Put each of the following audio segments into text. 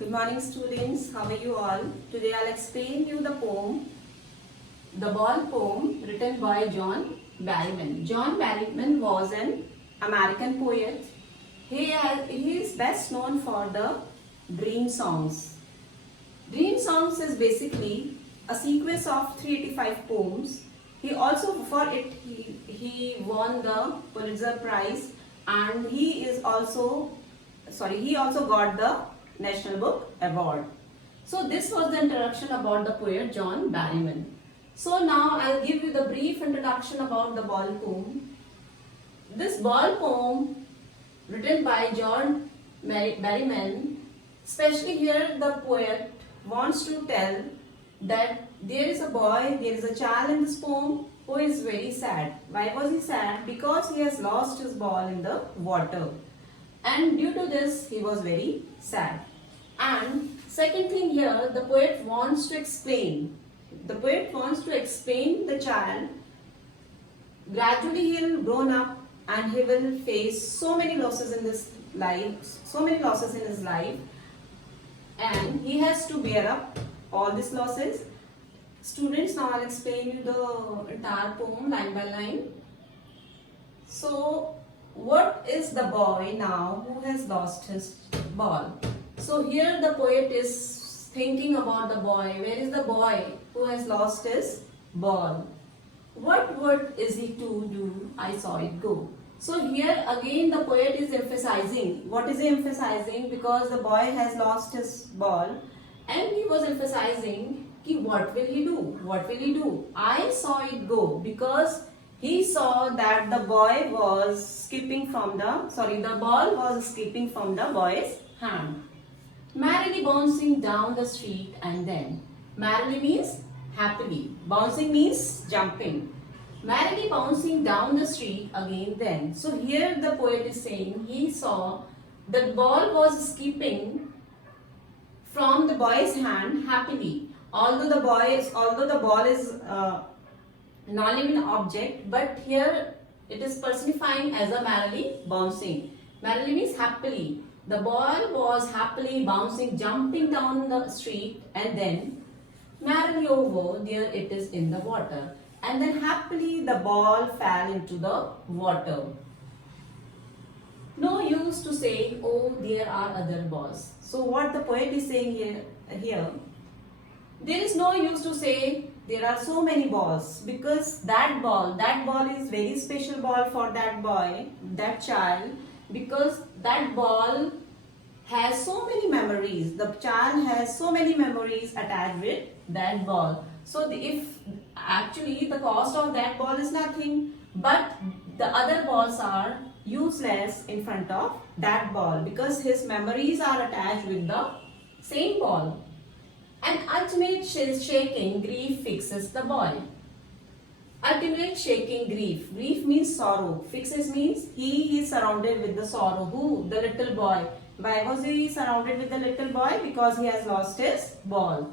Good morning students, how are you all? Today I'll explain you the poem, The Ball poem written by John Barrymore. John Barrymore was an American poet. He is best known for the Dream Songs. Dream Songs is basically a sequence of 385 poems. He also for it he won the Pulitzer Prize, and he also got the National Book Award. So this was the introduction about the poet John Barrymore. So now I'll give you the brief introduction about the ball poem. This ball poem written by John Barrymore, especially here the poet wants to tell that there is a boy, there is a child in this poem who is very sad. Why was he sad? Because he has lost his ball in the water, and due to this he was very sad. And second thing here, the poet wants to explain. The poet wants to explain the child. Gradually he will grown up and he will face so many losses in this life, so many losses in his life, and he has to bear up all these losses. Students, now I'll explain you the entire poem line by line. So, what is the boy now who has lost his ball? So here the poet is thinking about the boy. Where is the boy who has lost his ball? What is he to do? I saw it go. So here again the poet is emphasizing. What is he emphasizing? Because the boy has lost his ball, and he was emphasizing ki what will he do? What will he do? I saw it go, because he saw that the ball was escaping from the boy's hand. Merrily bouncing down the street, and then merrily means happily, bouncing means jumping. Merrily bouncing down the street again then. So here the poet is saying he saw the ball was escaping from the boy's hand happily. Although the ball is non-living object, but here it is personifying as a merrily bouncing. Merrily means happily. The ball was happily bouncing, jumping down the street, and then merrily over there it is in the water. And then happily the ball fell into the water. No use to say, oh, there are other balls. So what the poet is saying here, there is no use to say there are so many balls, because that ball is very special ball for that boy, that child, because that ball has so many memories. The child has so many memories attached with that ball. So if actually the cost of that ball is nothing, but the other balls are useless in front of that ball, because his memories are attached with the same ball. An ultimate shaking grief fixes the boy. Ultimate shaking grief. Grief means sorrow. Fixes means he is surrounded with the sorrow. Who? The little boy. Why was he surrounded with the little boy? Because he has lost his ball.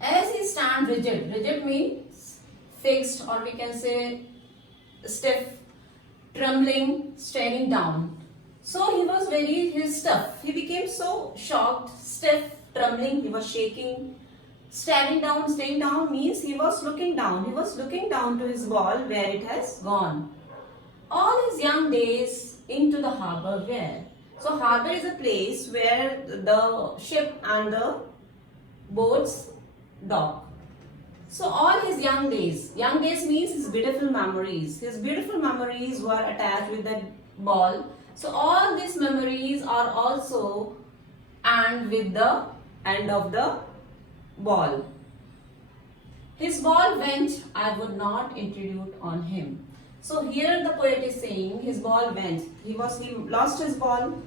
As he stands rigid. Rigid means fixed, or we can say stiff, trembling, staring down. So he was his stuff. He became so shocked, stiff, trembling, he was shaking. Staying down means he was looking down. He was looking down to his ball where it has gone. All his young days into the harbor where. So harbor is a place where the ship and the boats dock. So all his young days means his beautiful memories. His beautiful memories were attached with that ball. So all these memories are also and with the end of the ball. His ball went, I would not intrude on him. So here the poet is saying his ball went. He lost his ball.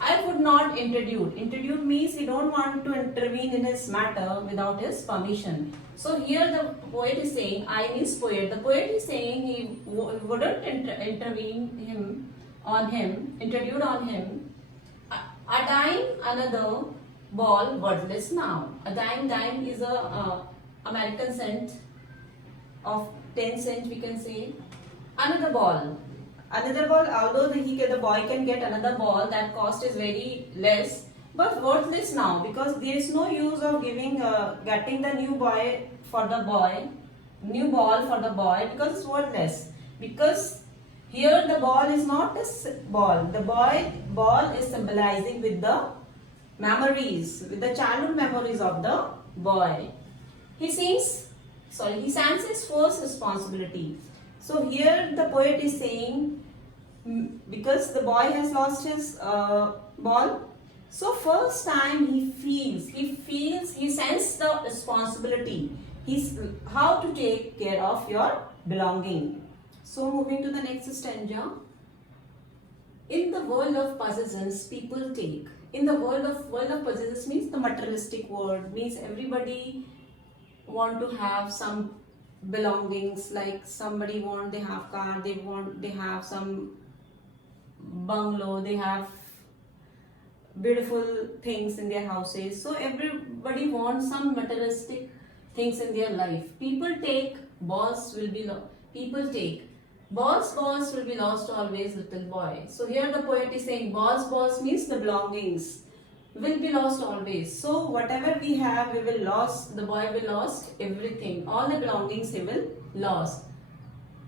I would not intrude. Intrude means he don't want to intervene in his matter without his permission. So here the poet is saying, I means poet. The poet is saying he wouldn't intrude on him. A dime, another ball, wordless now. A dime is a American cent of 10 cents, we can say. Another ball, although the boy can get another ball, that cost is very less, but worthless now, because there is no use of getting the new boy for the boy, new ball for the boy, because it's worthless. Because here the ball is not a ball. The ball is symbolizing with the memories, with the childhood memories of the boy. He senses first responsibility. So here the poet is saying, because the boy has lost his ball, so first time he senses the responsibility. He's how to take care of your belonging. So moving to the next stanza. In the world of possessions, people take. In the world of possessions means the materialistic world, means everybody want to have some belongings, like somebody they have car, they have some bungalow, they have beautiful things in their houses. So everybody wants some materialistic things in their life. People take, people take. Balls will be lost always, little boy. So here the poet is saying balls means the belongings will be lost always. So whatever we have, we will lost, the boy will lost everything. All the belongings he will lost.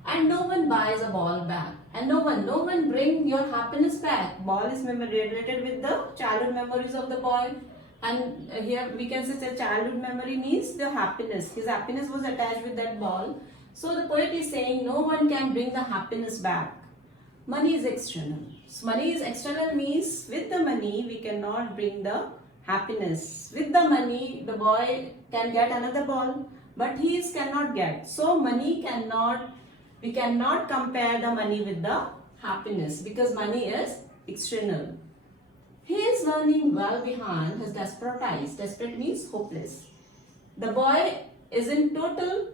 And no one buys a ball back. And no one bring your happiness back. Ball is related with the childhood memories of the boy. And here we can say the childhood memory means the happiness. His happiness was attached with that ball. So the poet is saying no one can bring the happiness back. Money is external. So money is external means with the money we cannot bring the happiness. With the money the boy can get another ball, but he cannot get. So we cannot compare the money with the happiness, because money is external. He is learning well behind his desperate eyes. Desperate means hopeless. The boy is entirely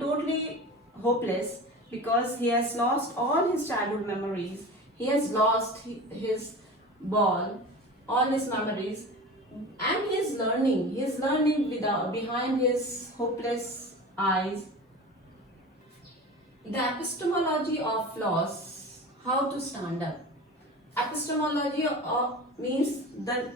totally hopeless, because he has lost all his childhood memories. He has lost his ball, all his memories, and he is learning. He is learning behind his hopeless eyes. The epistemology of loss, how to stand up. Epistemology means the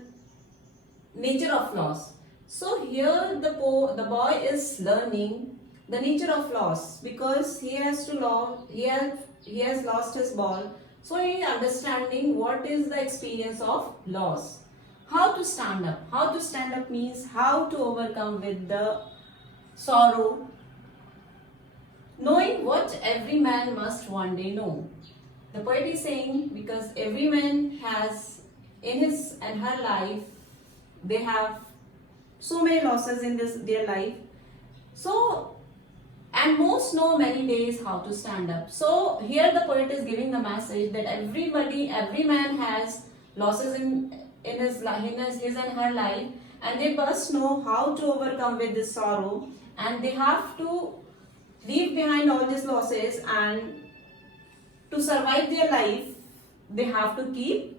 nature of loss. So here the boy is learning the nature of loss, because he has lost his ball. So he is understanding what is the experience of loss. How to stand up. How to stand up means how to overcome with the sorrow, knowing what every man must one day know. The poet is saying, because every man has in his and her life, they have so many losses in their life. So, and most know many days how to stand up. So here the poet is giving the message that every man has losses in his and her life, and they must know how to overcome with this sorrow, and they have to leave behind all these losses, and to survive their life they have to keep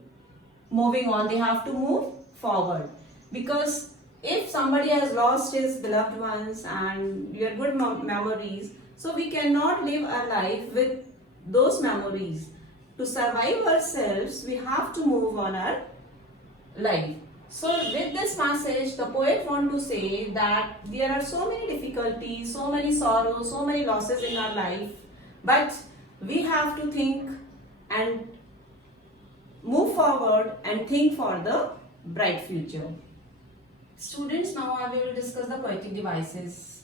moving on, they have to move forward. Because if somebody has lost his beloved ones and your good memories, so we cannot live our life with those memories. To survive ourselves, we have to move on our life. So with this message, the poet wants to say that there are so many difficulties, so many sorrows, so many losses in our life, but we have to think and move forward and think for the bright future. Students, now I will discuss the poetic devices.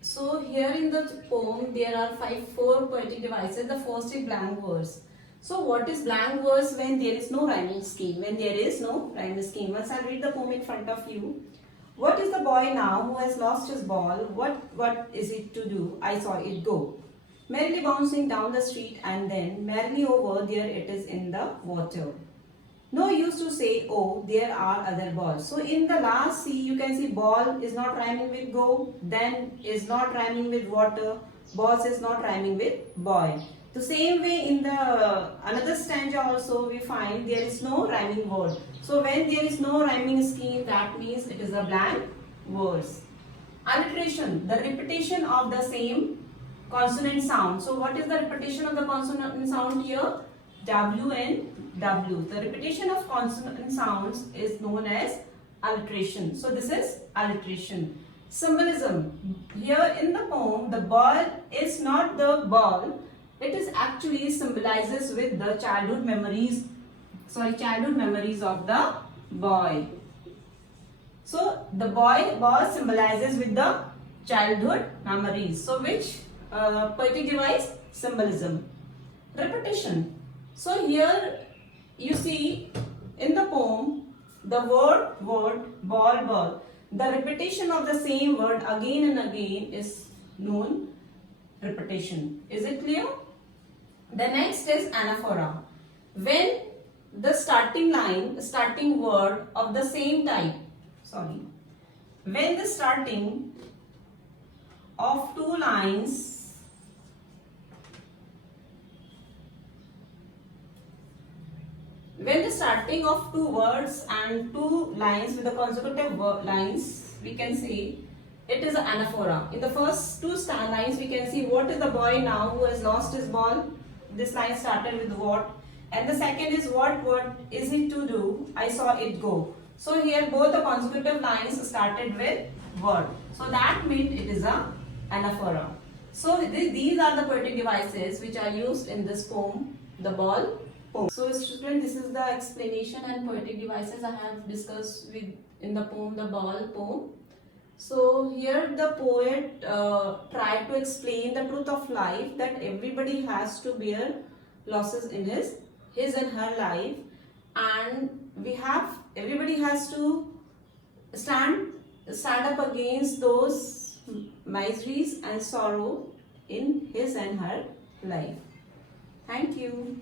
So here in the poem there are four poetic devices. The first is blank verse. So what is blank verse? When there is no rhyming scheme. When there is no rhyming scheme. Once I'll read the poem in front of you. What is the boy now who has lost his ball? What is it to do? I saw it go. Merrily bouncing down the street, and then merrily over there it is in the water. No use to say, oh, there are other balls. So in the last C, you can see ball is not rhyming with go, then is not rhyming with water, balls is not rhyming with boy. The same way in the another stanza also we find there is no rhyming word. So when there is no rhyming scheme, that means it is a blank verse. Alliteration, the repetition of the same consonant sound. So what is the repetition of the consonant sound here? W and W. The repetition of consonant sounds is known as alliteration. So this is alliteration. Symbolism. Here in the poem, the ball is not the ball. It is actually symbolizes with the childhood memories of the boy. So the ball symbolizes with the childhood memories. So which poetic device? Symbolism. Repetition. So here you see in the poem the word, ball. The repetition of the same word again and again is known repetition. Is it clear? The next is anaphora. When the starting word of the same type, when the starting of two lines when the starting of two words and two lines with the consecutive lines, we can say it is an anaphora. In the first two lines, we can see what is the boy now who has lost his ball. This line started with what, and the second is what is it to do? I saw it go. So here both the consecutive lines started with what. So that means it is a anaphora. So these are the poetic devices which are used in this poem, the ball. So students, this is the explanation and poetic devices I have discussed in the poem, the ball poem. So here the poet tried to explain the truth of life, that everybody has to bear losses in his and her life, and everybody has to stand up against those miseries and sorrow in his and her life. Thank you.